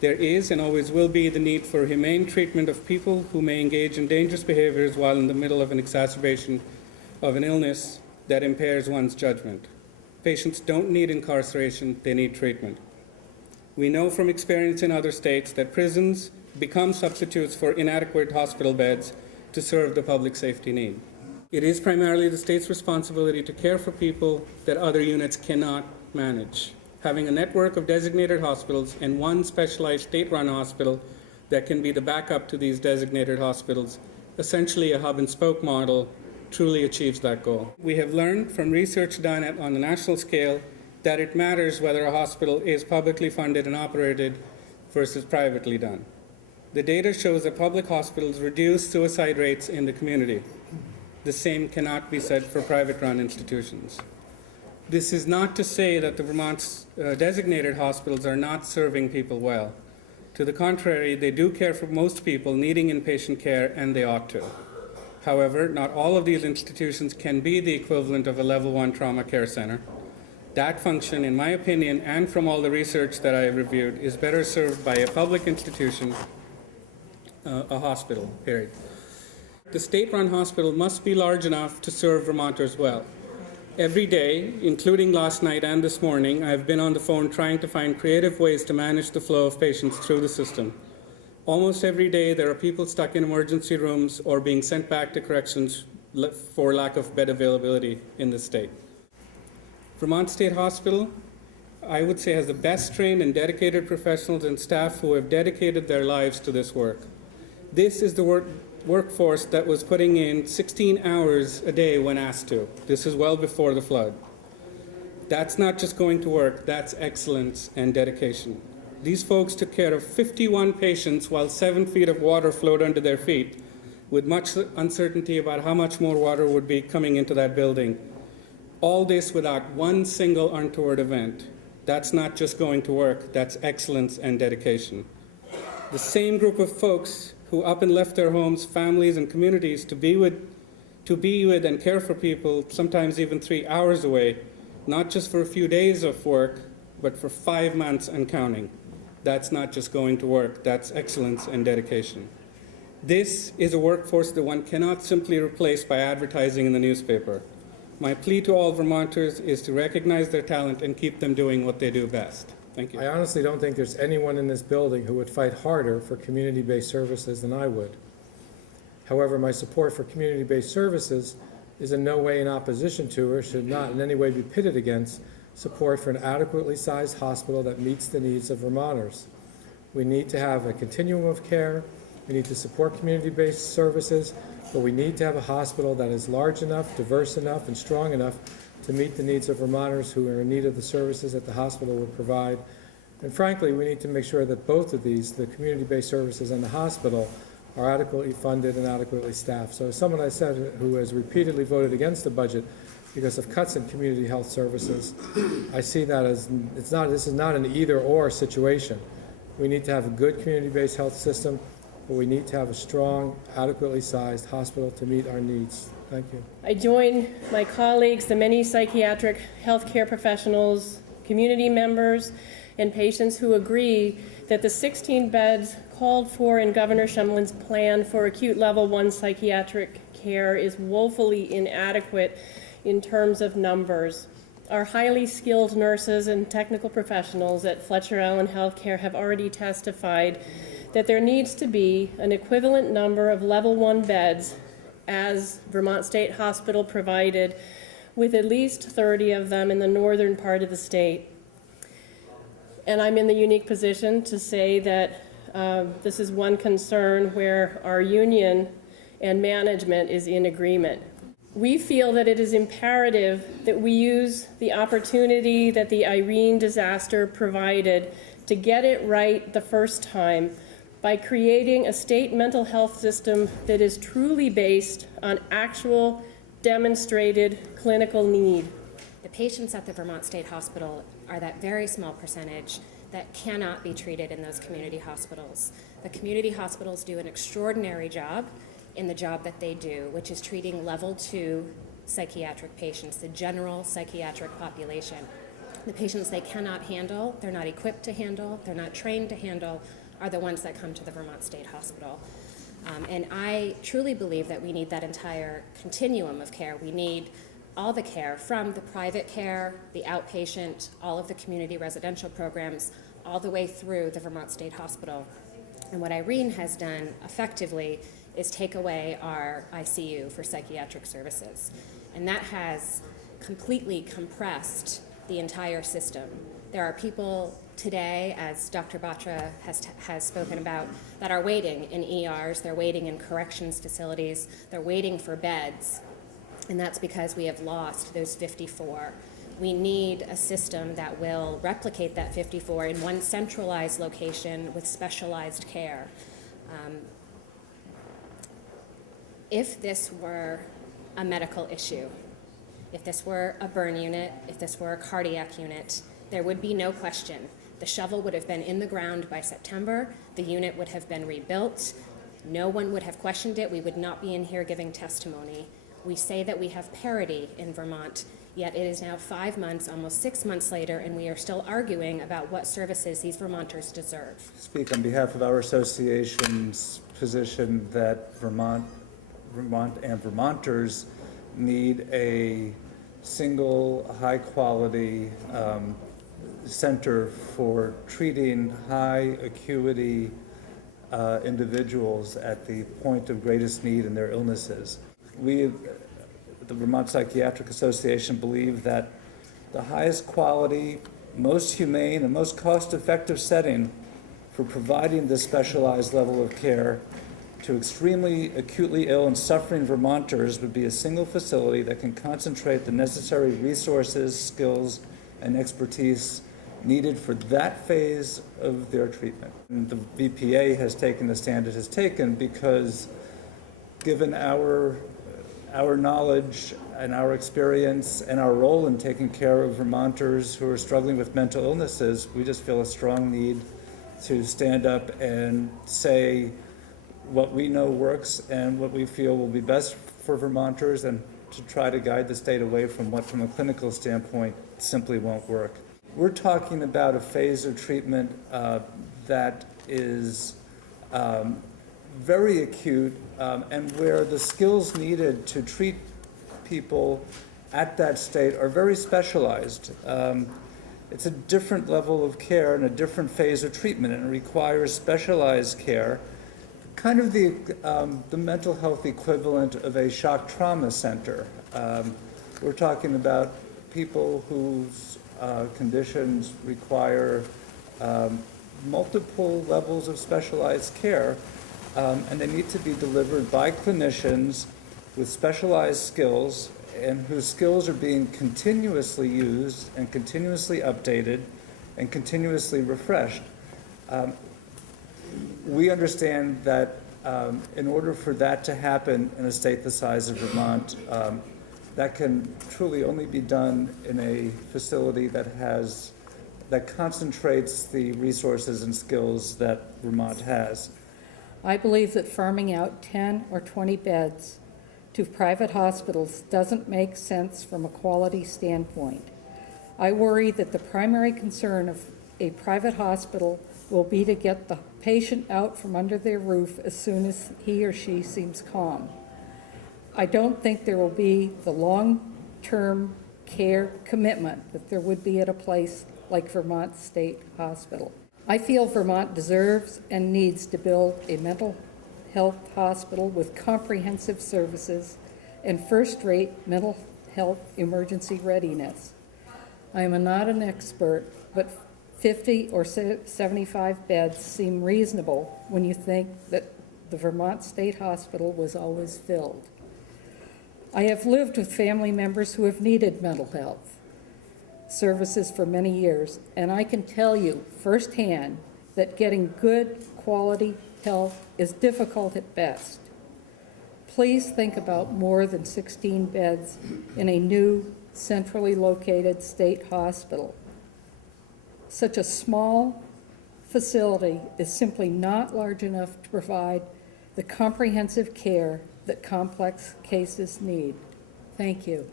There is and always will be the need for humane treatment of people who may engage in dangerous behaviors while in the middle of an exacerbation of an illness that impairs one's judgment. Patients don't need incarceration, they need treatment. We know from experience in other states that prisons become substitutes for inadequate hospital beds to serve the public safety need. It is primarily the state's responsibility to care for people that other units cannot manage. Having a network of designated hospitals and one specialized state-run hospital that can be the backup to these designated hospitals, essentially a hub-and-spoke model, truly achieves that goal. We have learned from research done on the national scale that it matters whether a hospital is publicly funded and operated versus privately done. The data shows that public hospitals reduce suicide rates in the community. The same cannot be said for private-run institutions. This is not to say that the Vermont's designated hospitals are not serving people well. To the contrary, they do care for most people needing inpatient care, and they ought to. However, not all of these institutions can be the equivalent of a level 1 trauma care center. That function, in my opinion, and from all the research that I have reviewed, is better served by a public institution, a hospital, period. The state-run hospital must be large enough to serve Vermonters well. Every day, including last night and this morning, I have been on the phone trying to find creative ways to manage the flow of patients through the system. Almost every day, there are people stuck in emergency rooms or being sent back to corrections for lack of bed availability in the state. Vermont State Hospital, I would say, has the best trained and dedicated professionals and staff who have dedicated their lives to this work. This is the workforce that was putting in 16 hours a day when asked to. This is well before the flood. That's not just going to work, that's excellence and dedication. These folks took care of 51 patients while 7 feet of water flowed under their feet, with much uncertainty about how much more water would be coming into that building. All this without one single untoward event. That's not just going to work, that's excellence and dedication. The same group of folks who up and left their homes, families, and communities to be with and care for people, sometimes even 3 hours away, not just for a few days of work, but for 5 months and counting. That's not just going to work, that's excellence and dedication. This is a workforce that one cannot simply replace by advertising in the newspaper. My plea to all Vermonters is to recognize their talent and keep them doing what they do best. Thank you. I honestly don't think there's anyone in this building who would fight harder for community-based services than I would. However, my support for community-based services is in no way in opposition to or should not in any way be pitted against support for an adequately sized hospital that meets the needs of Vermonters. We need to have a continuum of care. We need to support community-based services, but we need to have a hospital that is large enough, diverse enough, and strong enough to meet the needs of Vermonters who are in need of the services that the hospital would provide. And frankly, we need to make sure that both of these, the community-based services and the hospital, are adequately funded and adequately staffed. So as someone I said who has repeatedly voted against the budget because of cuts in community health services, I see that as this is not an either-or situation. We need to have a good community-based health system, but we need to have a strong, adequately sized hospital to meet our needs. Thank you. I join my colleagues, the many psychiatric healthcare professionals, community members, and patients who agree that the 16 beds called for in Governor Shumlin's plan for acute level 1 psychiatric care is woefully inadequate in terms of numbers. Our highly skilled nurses and technical professionals at Fletcher Allen Healthcare have already testified that there needs to be an equivalent number of level 1 beds as Vermont State Hospital provided, with at least 30 of them in the northern part of the state. And I'm in the unique position to say that this is one concern where our union and management is in agreement. We feel that it is imperative that we use the opportunity that the Irene disaster provided to get it right the first time by creating a state mental health system that is truly based on actual demonstrated clinical need. The patients at the Vermont State Hospital are that very small percentage that cannot be treated in those community hospitals. The community hospitals do an extraordinary job in the job that they do, which is treating level 2 psychiatric patients, the general psychiatric population. The patients they cannot handle, they're not equipped to handle, they're not trained to handle, are the ones that come to the Vermont State Hospital. And I truly believe that we need that entire continuum of care. We need all the care, from the private care, the outpatient, all of the community residential programs, all the way through the Vermont State Hospital. And what Irene has done effectively is take away our ICU for psychiatric services. And that has completely compressed the entire system. There are people today, as Dr. Batra has spoken about, that are waiting in ERs, they're waiting in corrections facilities, they're waiting for beds, and that's because we have lost those 54. We need a system that will replicate that 54 in one centralized location with specialized care. If this were a medical issue, if this were a burn unit, if this were a cardiac unit, there would be no question. The shovel would have been in the ground by September, the unit would have been rebuilt, no one would have questioned it, we would not be in here giving testimony. We say that we have parity in Vermont, yet it is now 5 months, almost 6 months later, and we are still arguing about what services these Vermonters deserve. Speak on behalf of our association's position that Vermont and Vermonters need a single, high-quality center for treating high acuity individuals at the point of greatest need in their illnesses. We, the Vermont Psychiatric Association, believe that the highest quality, most humane, and most cost-effective setting for providing this specialized level of care to extremely acutely ill and suffering Vermonters would be a single facility that can concentrate the necessary resources, skills, and expertise needed for that phase of their treatment. And the VPA has taken the stand it has taken because, given our knowledge and our experience and our role in taking care of Vermonters who are struggling with mental illnesses, we just feel a strong need to stand up and say what we know works and what we feel will be best for Vermonters, and to try to guide the state away from what, from a clinical standpoint, simply won't work. We're talking about a phase of treatment that is very acute, and where the skills needed to treat people at that state are very specialized. It's a different level of care and a different phase of treatment, and it requires specialized care, kind of the mental health equivalent of a shock trauma center. We're talking about people whose conditions require multiple levels of specialized care, and they need to be delivered by clinicians with specialized skills, and whose skills are being continuously used and continuously updated and continuously refreshed. We understand that in order for that to happen in a state the size of Vermont, that can truly only be done in a facility that concentrates the resources and skills that Vermont has. I believe that farming out 10 or 20 beds to private hospitals doesn't make sense from a quality standpoint. I worry that the primary concern of a private hospital will be to get the patient out from under their roof as soon as he or she seems calm. I don't think there will be the long-term care commitment that there would be at a place like Vermont State Hospital. I feel Vermont deserves and needs to build a mental health hospital with comprehensive services and first-rate mental health emergency readiness. I am not an expert, but 50 or 75 beds seem reasonable when you think that the Vermont State Hospital was always filled. I have lived with family members who have needed mental health services for many years, and I can tell you firsthand that getting good quality health is difficult at best. Please think about more than 16 beds in a new centrally located state hospital. Such a small facility is simply not large enough to provide the comprehensive care that complex cases need. Thank you.